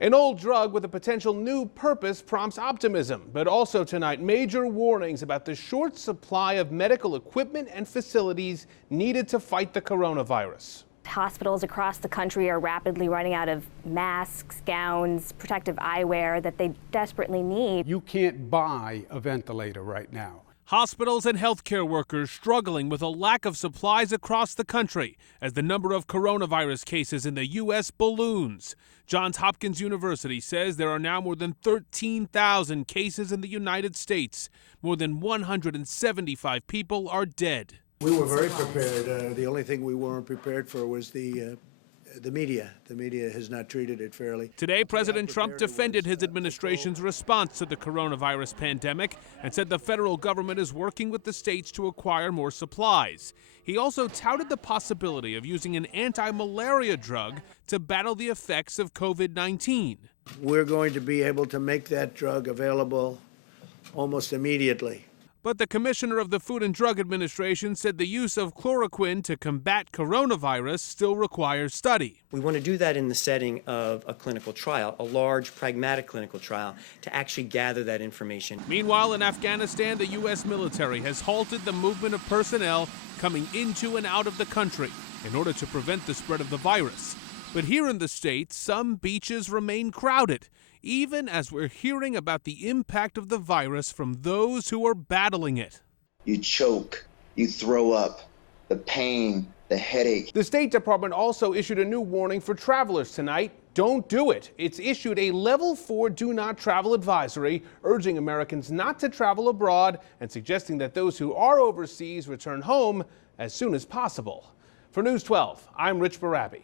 An old drug with a potential new purpose prompts optimism, but also tonight, major warnings about the short supply of medical equipment and facilities needed to fight the coronavirus. Hospitals across the country are rapidly running out of masks, gowns, protective eyewear that they desperately need. You can't buy a ventilator right now. Hospitals and healthcare workers struggling with a lack of supplies across the country as the number of coronavirus cases in the U.S. balloons. Johns Hopkins University says there are now more than 13,000 cases in the United States. More than 175 people are dead. We were very prepared. The only thing we weren't prepared for was the media. The media has not treated it fairly. Today, President Trump defended his administration's response to the coronavirus pandemic and said the federal government is working with the states to acquire more supplies. He also touted the possibility of using an anti-malaria drug to battle the effects of COVID-19. We're going to be able to make that drug available almost immediately. But the commissioner of the Food and Drug Administration said the use of chloroquine to combat coronavirus still requires study. We want to do that in the setting of a clinical trial, a large, pragmatic clinical trial, to actually gather that information. Meanwhile, in Afghanistan, the U.S. military has halted the movement of personnel coming into and out of the country in order to prevent the spread of the virus. But here in the States, some beaches remain crowded, even as we're hearing about the impact of the virus from those who are battling it. You choke, you throw up, the pain, the headache. The State Department also issued a new warning for travelers tonight. Don't do it. It's issued a level 4 do not travel advisory, urging Americans not to travel abroad and suggesting that those who are overseas return home as soon as possible. For News 12, I'm Rich Barabi.